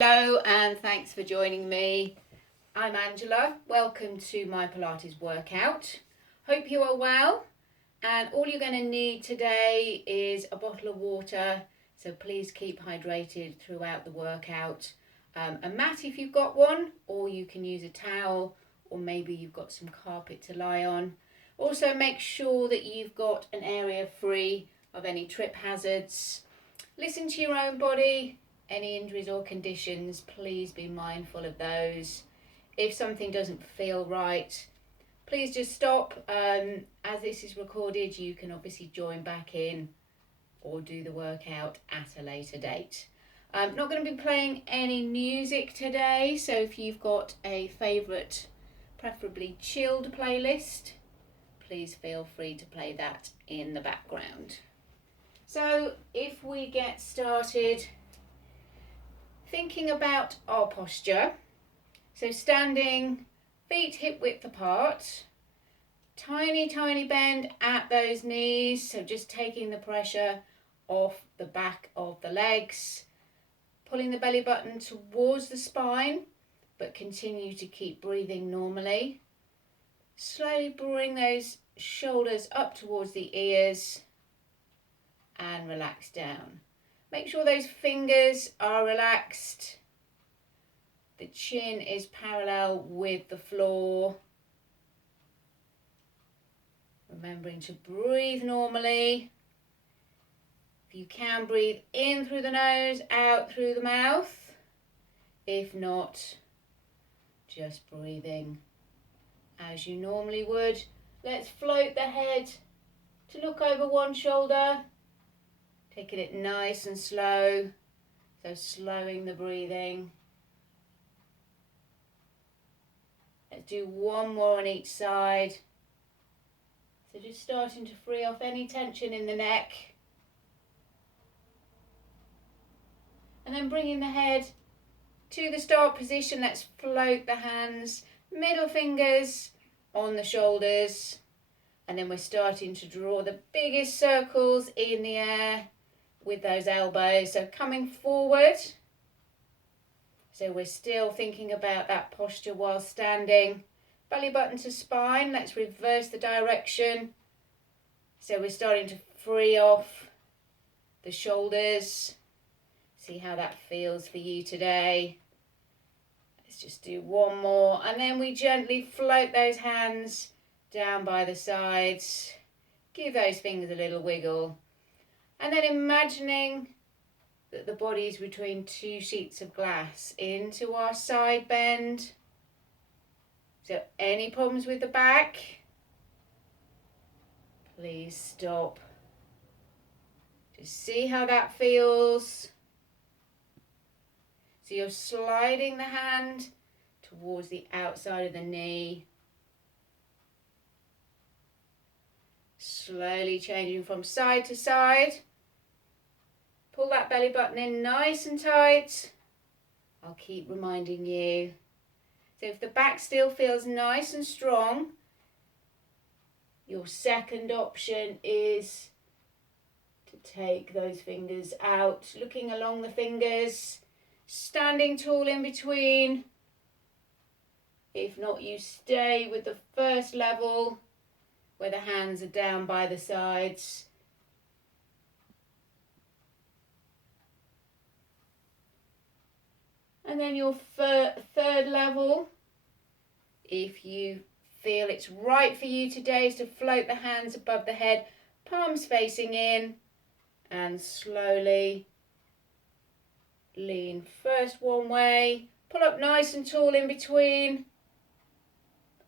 Hello and thanks for joining me. I'm Angela. Welcome to my Pilates workout. Hope you are well, and all you're going to need today is a bottle of water, so please keep hydrated throughout the workout. A mat if you've got one, or you can use a towel, or maybe you've got some carpet to lie on. Also make sure that you've got an area free of any trip hazards. Listen to your own body. Any injuries or conditions, please be mindful of those. If something doesn't feel right, please just stop. As this is recorded, you can obviously join back in or do the workout at a later date. I'm not going to be playing any music today, so if you've got a favourite, preferably chilled playlist, please feel free to play that in the background. So if we get started, thinking about our posture, so standing, feet hip width apart, tiny bend at those knees, so just taking the pressure off the back of the legs, pulling the belly button towards the spine, but continue to keep breathing normally. Slowly bring those shoulders up towards the ears and relax down. Make sure those fingers are relaxed. The chin is parallel with the floor. Remembering to breathe normally. If you can, breathe in through the nose, out through the mouth. If not, just breathing as you normally would. Let's float the head to look over one shoulder. Taking it nice and slow, so slowing the breathing. Let's do one more on each side. So just starting to free off any tension in the neck. And then bringing the head to the start position. Let's float the hands, middle fingers on the shoulders. And then we're starting to draw the biggest circles in the air with those elbows, so coming forward. So we're still thinking about that posture while standing. Belly button to spine. Let's reverse the direction. So we're starting to free off the shoulders. See how that feels for you today. Let's just do one more, and then we gently float those hands down by the sides. Give those fingers a little wiggle. And then imagining that the body is between two sheets of glass into our side bend. So any problems with the back, please stop. Just see how that feels. So you're sliding the hand towards the outside of the knee. Slowly changing from side to side. Pull that belly button in nice and tight. I'll keep reminding you. So if the back still feels nice and strong, your second option is to take those fingers out, looking along the fingers, standing tall in between. If not, you stay with the first level where the hands are down by the sides. And then your third level, if you feel it's right for you today, is to float the hands above the head, palms facing in, and slowly lean first one way, pull up nice and tall in between,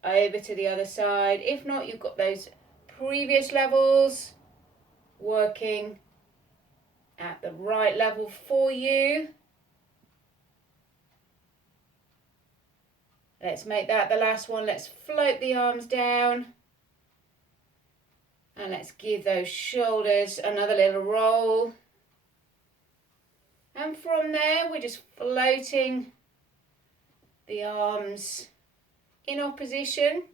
over to the other side. If not, you've got those previous levels working at the right level for you. Let's make that the last one. Let's float the arms down. And let's give those shoulders another little roll. And from there, we're just floating the arms in opposition.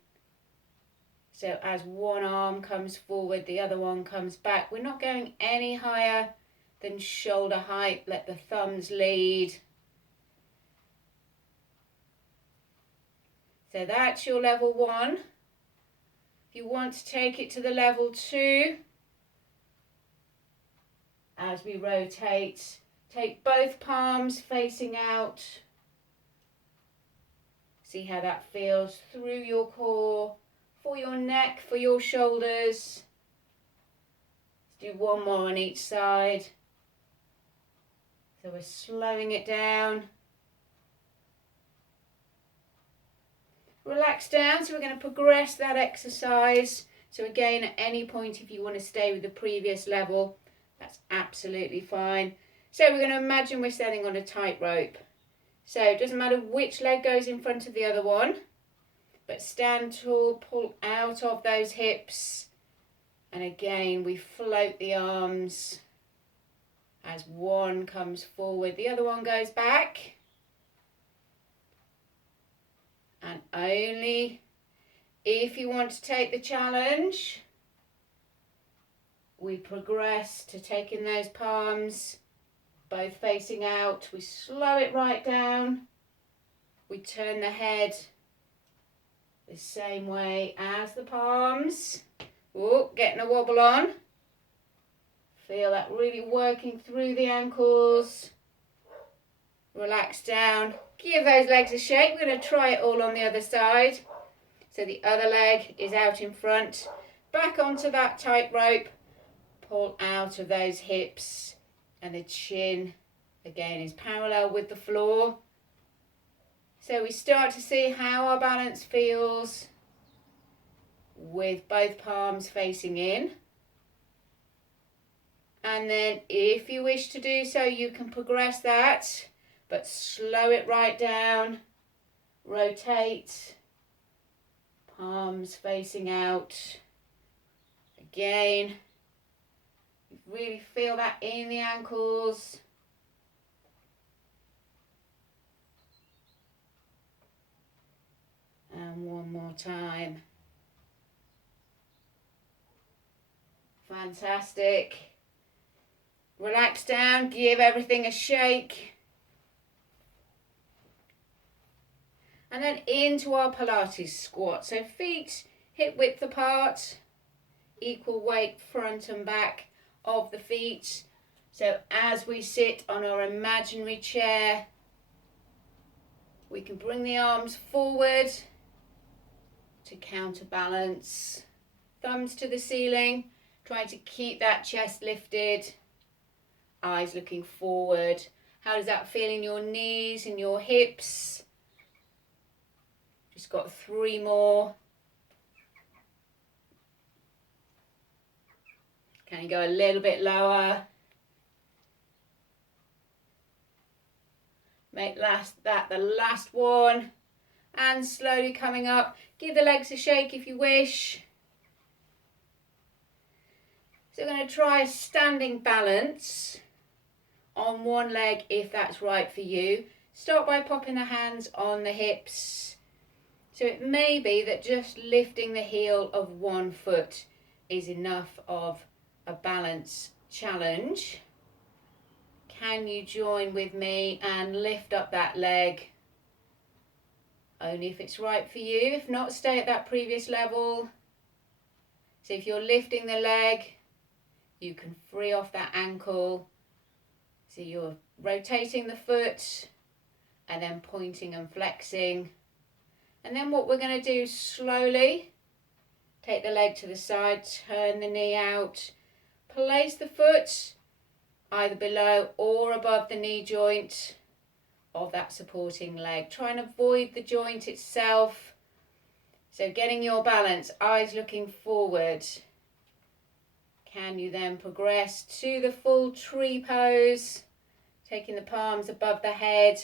So as one arm comes forward, the other one comes back. We're not going any higher than shoulder height. Let the thumbs lead. So that's your level 1. If you want to take it to the level 2, as we rotate, take both palms facing out. See how that feels through your core, for your neck, for your shoulders. Let's do one more on each side. So we're slowing it down. Relax down, so we're going to progress that exercise. So again, at any point, if you want to stay with the previous level, that's absolutely fine. So we're going to imagine we're standing on a tightrope. So it doesn't matter which leg goes in front of the other one, but stand tall, pull out of those hips. And again, we float the arms as one comes forward, the other one goes back. And only if you want to take the challenge, we progress to taking those palms both facing out. We slow it right down. We turn the head the same way as the palms. Oh, getting a wobble on. Feel that really working through the ankles. Relax down. Give those legs a shake. We're going to try it all on the other side. So the other leg is out in front. Back onto that tightrope. Pull out of those hips. And the chin, again, is parallel with the floor. So we start to see how our balance feels with both palms facing in. And then if you wish to do so, you can progress that, but slow it right down. Rotate. Palms facing out. Again. Really feel that in the ankles. And one more time. Fantastic. Relax down, give everything a shake. And then into our Pilates squat. So feet hip width apart, equal weight front and back of the feet. So as we sit on our imaginary chair, we can bring the arms forward to counterbalance. Thumbs to the ceiling, trying to keep that chest lifted. Eyes looking forward. How does that feel in your knees and your hips? Just got 3 more. Can you go a little bit lower? Make that the last one. And slowly coming up. Give the legs a shake if you wish. So we're going to try a standing balance on one leg if that's right for you. Start by popping the hands on the hips. So it may be that just lifting the heel of one foot is enough of a balance challenge. Can you join with me and lift up that leg? Only if it's right for you. If not, stay at that previous level. So if you're lifting the leg, you can free off that ankle. So you're rotating the foot and then pointing and flexing. And then what we're going to do slowly, take the leg to the side, turn the knee out, place the foot either below or above the knee joint of that supporting leg. Try and avoid the joint itself. So getting your balance, eyes looking forward. Can you then progress to the full tree pose, taking the palms above the head.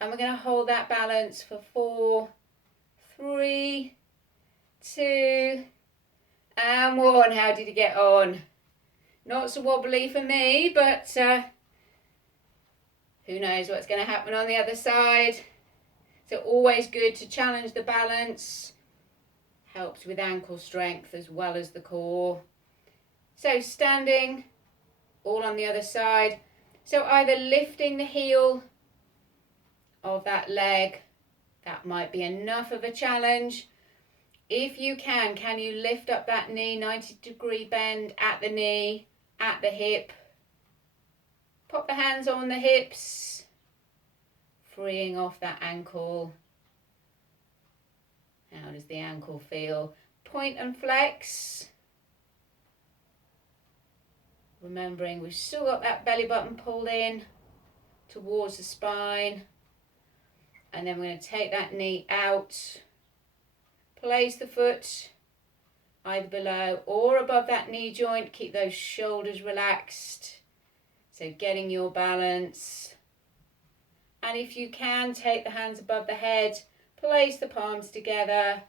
And we're going to hold that balance for 4, 3, 2, and 1. How did you get on? Not so wobbly for me, but who knows what's going to happen on the other side. So always good to challenge the balance. Helps with ankle strength as well as the core. So standing, all on the other side. So either lifting the heel of that leg That might be enough of a challenge. If you can you lift up that knee, 90-degree bend at the knee, at the hip. Pop the hands on the hips, freeing off that ankle. How does the ankle feel? Point and flex. Remembering we've still got that belly button pulled in towards the spine. And then we're going to take that knee out. Place the foot either below or above that knee joint. Keep those shoulders relaxed. So getting your balance. And if you can, take the hands above the head. Place the palms together.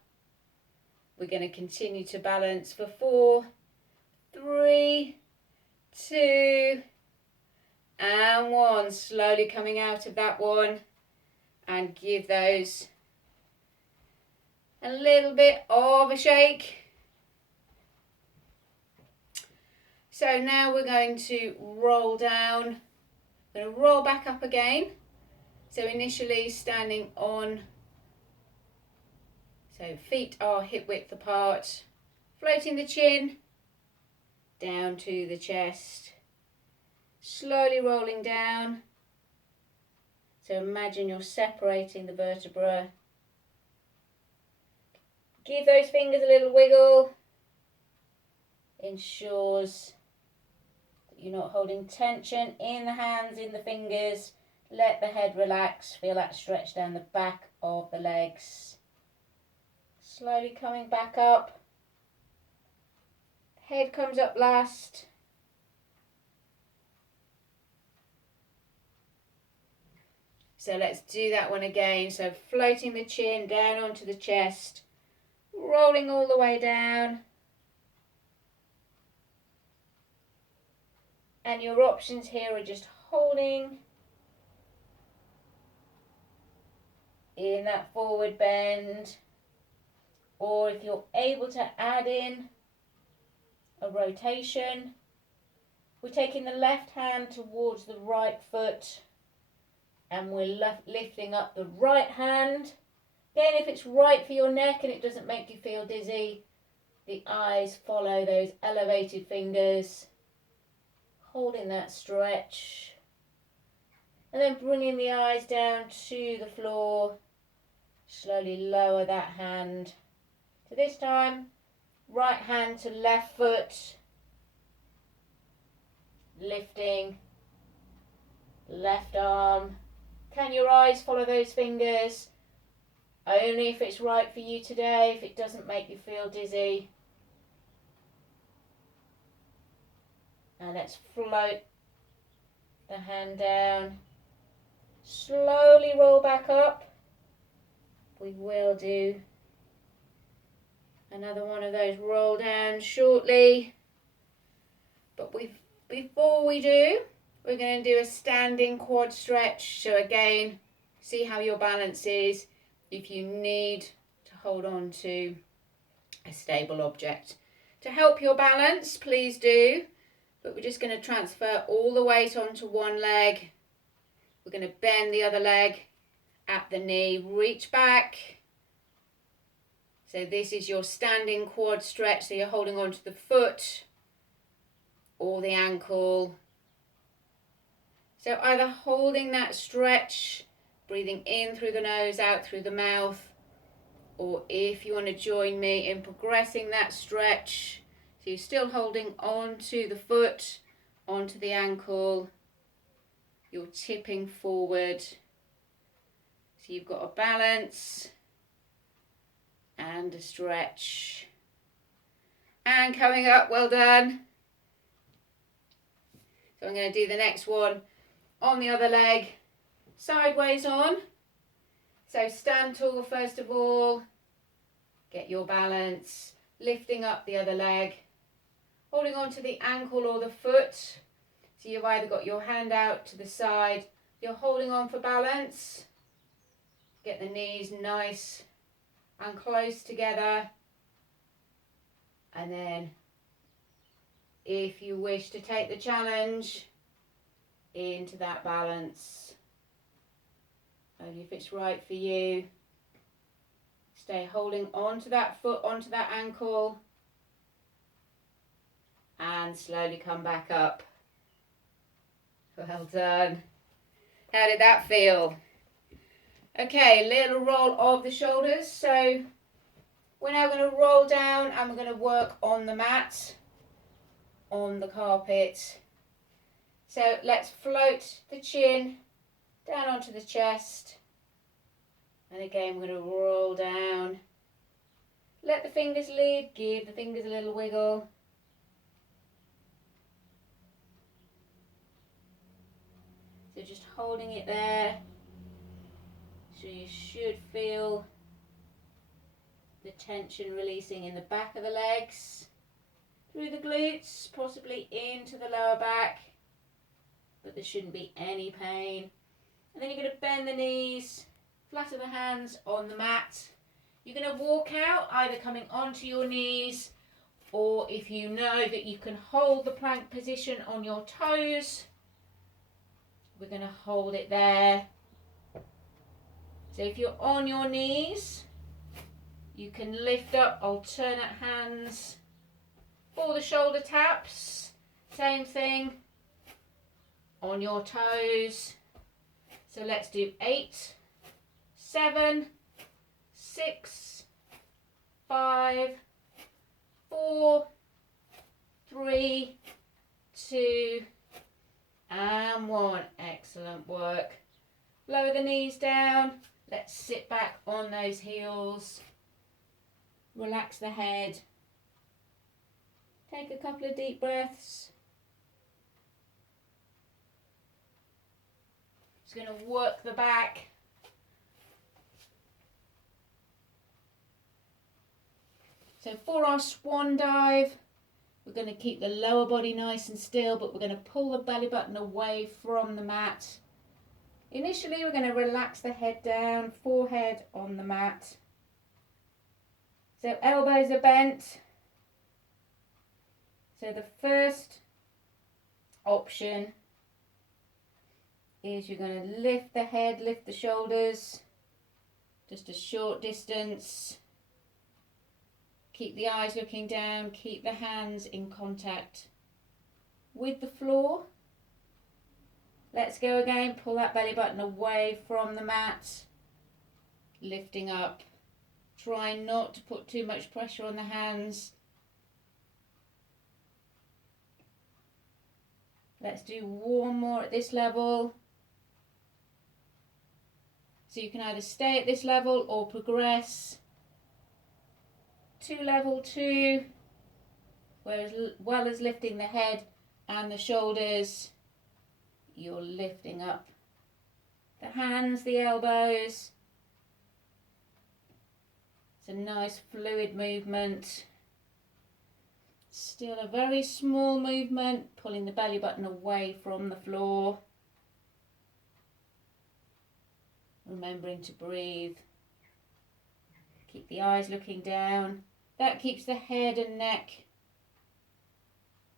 We're going to continue to balance for 4, 3, 2, and 1. Slowly coming out of that one. And give those a little bit of a shake. So now we're going to roll down. We're going to roll back up again. So initially standing on, so feet are hip width apart, floating the chin down to the chest, slowly rolling down. So imagine you're separating the vertebra. Give those fingers a little wiggle. Ensures that you're not holding tension in the hands, in the fingers. Let the head relax. Feel that stretch down the back of the legs. Slowly coming back up. Head comes up last. So let's do that one again. So floating the chin down onto the chest, rolling all the way down. And your options here are just holding in that forward bend, or if you're able to add in a rotation, we're taking the left hand towards the right foot and we're lifting up the right hand. Again, if it's right for your neck and it doesn't make you feel dizzy, the eyes follow those elevated fingers, holding that stretch, and then bringing the eyes down to the floor. Slowly lower that hand. So this time, right hand to left foot, lifting, left arm. Can your eyes follow those fingers? Only if it's right for you today, if it doesn't make you feel dizzy. And let's float the hand down. Slowly roll back up. We will do another one of those roll downs shortly. But before we do, we're going to do a standing quad stretch. So again, see how your balance is. If you need to hold on to a stable object to help your balance, please do. But we're just going to transfer all the weight onto one leg. We're going to bend the other leg at the knee, reach back. So this is your standing quad stretch. So you're holding onto the foot or the ankle. So either holding that stretch, breathing in through the nose, out through the mouth, or if you want to join me in progressing that stretch, so you're still holding onto the foot, onto the ankle, you're tipping forward. So you've got a balance and a stretch. And coming up, well done. So I'm going to do the next one on the other leg, sideways on. So stand tall first of all, get your balance, lifting up the other leg, holding on to the ankle or the foot. So you've either got your hand out to the side, you're holding on for balance. Get the knees nice and close together. And then if you wish to take the challenge into that balance, only if it's right for you. Stay holding onto that foot, onto that ankle. And slowly come back up. Well done. How did that feel? Okay, a little roll of the shoulders. So we're now going to roll down and we're going to work on the mat, on the carpet. So let's float the chin down onto the chest. And again, we're going to roll down. Let the fingers lead, give the fingers a little wiggle. So just holding it there. So you should feel the tension releasing in the back of the legs, through the glutes, possibly into the lower back, but there shouldn't be any pain. And then you're going to bend the knees, flatten the hands on the mat. You're going to walk out, either coming onto your knees, or if you know that you can hold the plank position on your toes, we're going to hold it there. So if you're on your knees, you can lift up alternate hands for the shoulder taps. Same thing on your toes. So let's do 8, 7, 6, 5, 4, 3, 2, and 1. Excellent work. Lower the knees down. Let's sit back on those heels. Relax the head. Take a couple of deep breaths. Just going to work the back. So for our swan dive, we're going to keep the lower body nice and still, but we're going to pull the belly button away from the mat. Initially, we're going to relax the head down, forehead on the mat. So elbows are bent. So the first option is you're going to lift the head, lift the shoulders, just a short distance. Keep the eyes looking down, keep the hands in contact with the floor. Let's go again, pull that belly button away from the mat, lifting up. Try not to put too much pressure on the hands. Let's do one more at this level. So you can either stay at this level or progress to level 2, whereas well as lifting the head and the shoulders, you're lifting up the hands, the elbows. It's a nice fluid movement. Still a very small movement, pulling the belly button away from the floor. Remembering to breathe. Keep the eyes looking down. That keeps the head and neck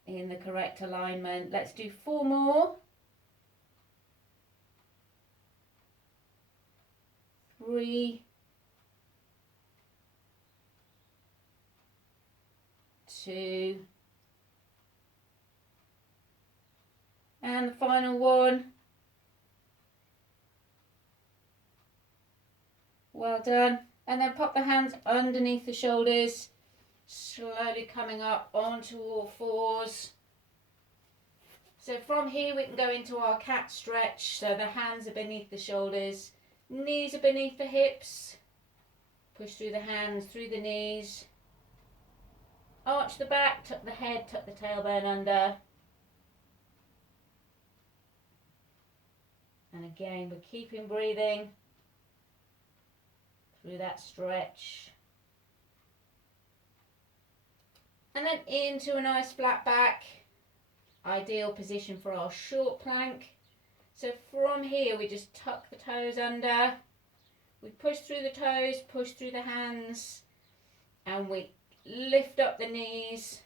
in the correct alignment. Let's do 4 more. 3, 2, and the final one. Well done. And then pop the hands underneath the shoulders, slowly coming up onto all fours. So from here we can go into our cat stretch. So the hands are beneath the shoulders, knees are beneath the hips. Push through the hands, through the knees. Arch the back, tuck the head, tuck the tailbone under. And again, we're keeping breathing through that stretch. And then into a nice flat back. Ideal position for our short plank. So from here, we just tuck the toes under. We push through the toes, push through the hands, and we lift up the knees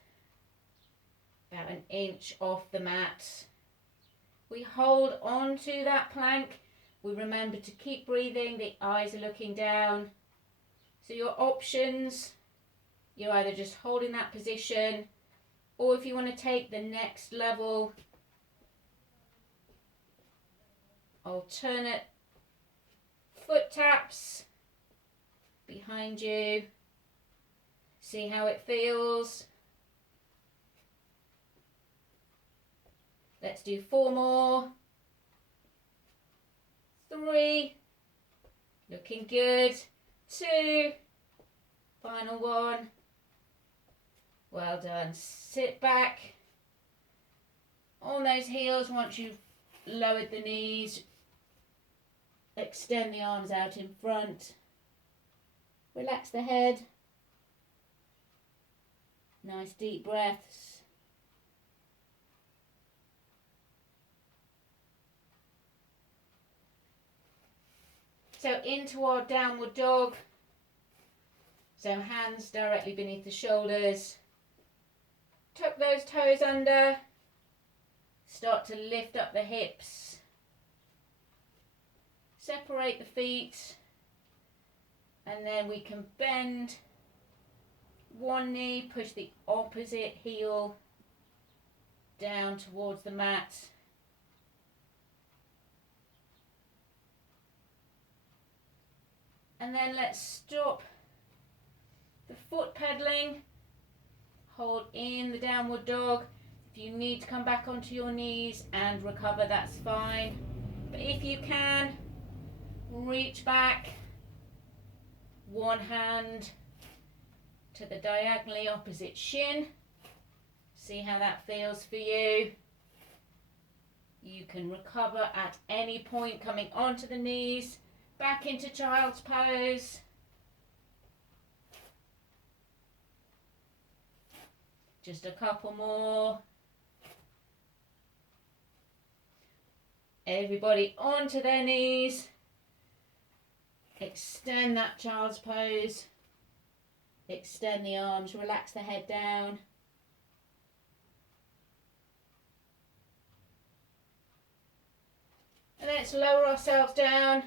about an inch off the mat. We hold on to that plank. We remember to keep breathing. The eyes are looking down. So your options, you're either just holding that position, or if you want to take the next level, alternate foot taps behind you. See how it feels. Let's do 4 more. 3. Looking good. 2. Final one. Well done. Sit back on those heels once you've lowered the knees. Extend the arms out in front. Relax the head. Nice deep breaths. So into our downward dog. So hands directly beneath the shoulders. Tuck those toes under. Start to lift up the hips. Separate the feet. And then we can bend one knee, push the opposite heel down towards the mat. And then let's stop the foot pedaling. Hold in the downward dog. If you need to come back onto your knees and recover, that's fine. But if you can, reach back. One hand to the diagonally opposite shin. See how that feels for you. You can recover at any point, coming onto the knees. Back into child's pose. Just a couple more. Everybody onto their knees. Extend that child's pose. Extend the arms, relax the head down. And let's lower ourselves down.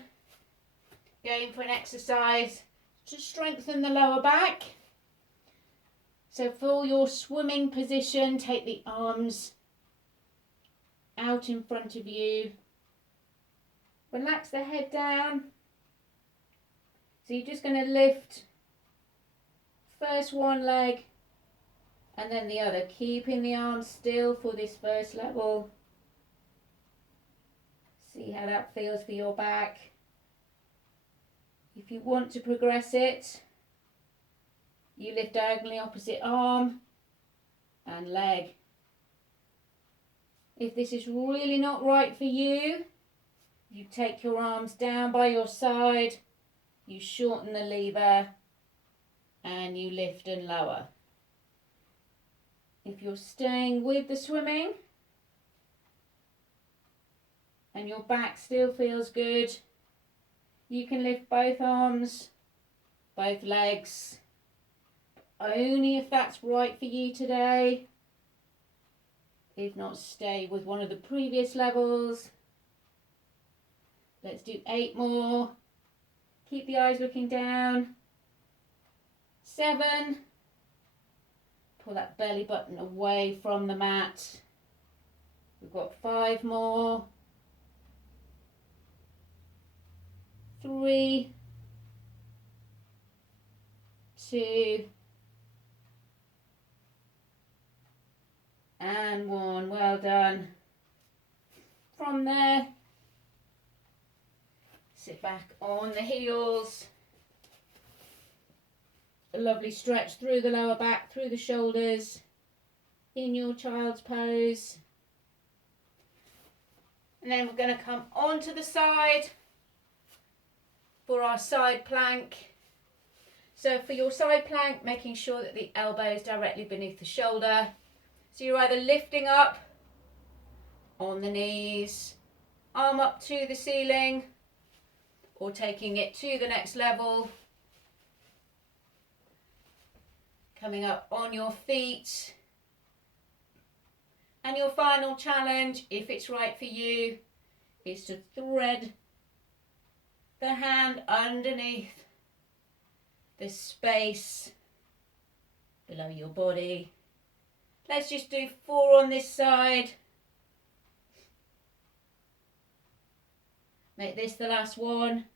Going for an exercise to strengthen the lower back. So for your swimming position, take the arms out in front of you. Relax the head down. So you're just going to lift first one leg and then the other, keeping the arms still for this first level. See how that feels for your back. If you want to progress it, you lift diagonally opposite arm and leg. If this is really not right for you, you take your arms down by your side, you shorten the lever and you lift and lower. If you're staying with the swimming and your back still feels good, you can lift both arms, both legs, only if that's right for you today. If not, stay with one of the previous levels. Let's do 8 more. Keep the eyes looking down. 7. Pull that belly button away from the mat. We've got 5 more. 3, 2, and 1. Well done. From there, sit back on the heels. A lovely stretch through the lower back, through the shoulders, in your child's pose. And then we're going to come onto the side for our side plank. So for your side plank, making sure that the elbow is directly beneath the shoulder. So you're either lifting up on the knees, arm up to the ceiling, or taking it to the next level. Coming up on your feet. And your final challenge, if it's right for you, is to thread the hand underneath the space below your body. Let's just do 4 on this side. Make this the last one.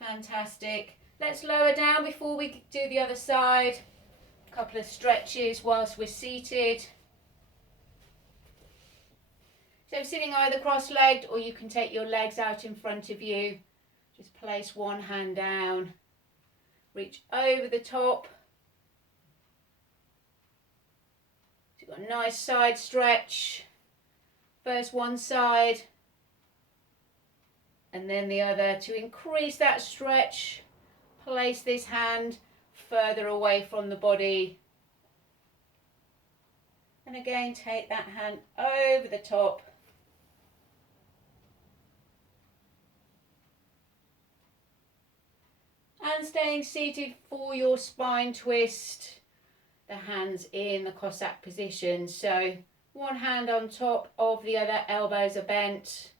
Fantastic. Let's lower down before we do the other side. A couple of stretches whilst we're seated. So sitting either cross-legged, or you can take your legs out in front of you. Just place one hand down. Reach over the top. So you've got a nice side stretch. First one side and then the other. To increase that stretch, place this hand further away from the body. And again, take that hand over the top. And staying seated for your spine twist, the hands in the Cossack position. So one hand on top of the other, elbows are bent.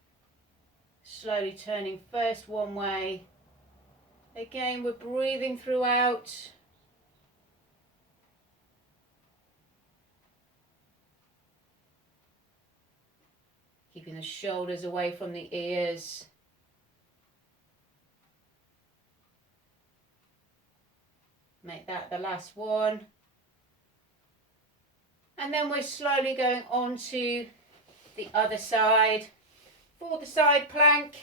Slowly turning first one way. Again, we're breathing throughout. Keeping the shoulders away from the ears. Make that the last one. And then we're slowly going on to the other side for the side plank.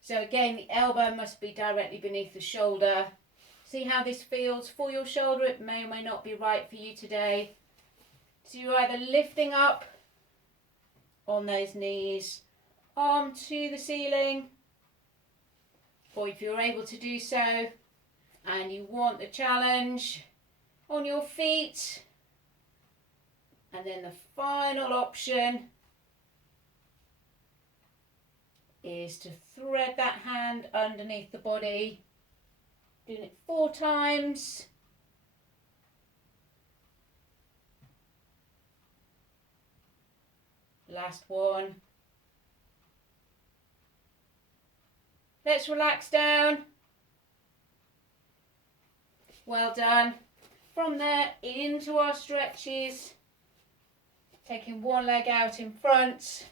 So again, the elbow must be directly beneath the shoulder. See how this feels for your shoulder. It may or may not be right for you today. So you're either lifting up on those knees, arm to the ceiling, or if you're able to do so and you want the challenge, on your feet. And then the final option is to thread that hand underneath the body, doing it 4 times. Last one. Let's relax down. Well done. From there into our stretches, taking one leg out in front.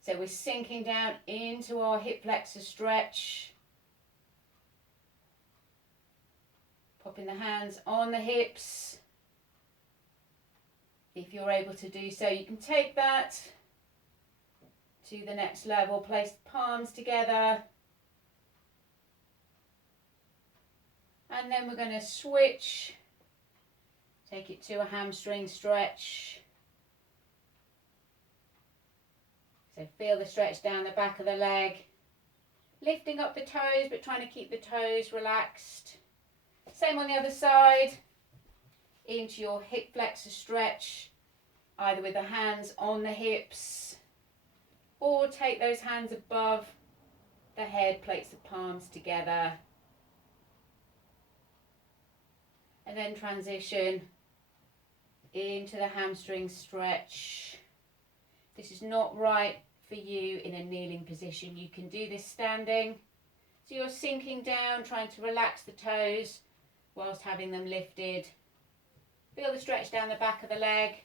So we're sinking down into our hip flexor stretch. Popping the hands on the hips. If you're able to do so, you can take that to the next level. Place the palms together. And then we're going to switch. Take it to a hamstring stretch. So feel the stretch down the back of the leg. Lifting up the toes, but trying to keep the toes relaxed. Same on the other side. Into your hip flexor stretch, either with the hands on the hips, or take those hands above the head, place the palms together. And then transition into the hamstring stretch. This is not right for you in a kneeling position. You can do this standing. So you're sinking down, trying to relax the toes whilst having them lifted. Feel the stretch down the back of the leg.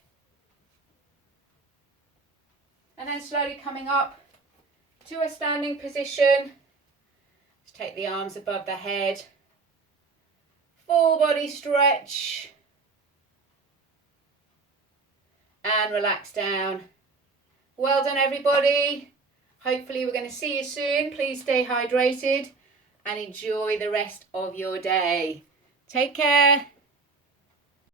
And then slowly coming up to a standing position. Let's take the arms above the head. Full body stretch. And relax down. Well done, everybody. Hopefully we're going to see you soon. Please stay hydrated and enjoy the rest of your day. Take care.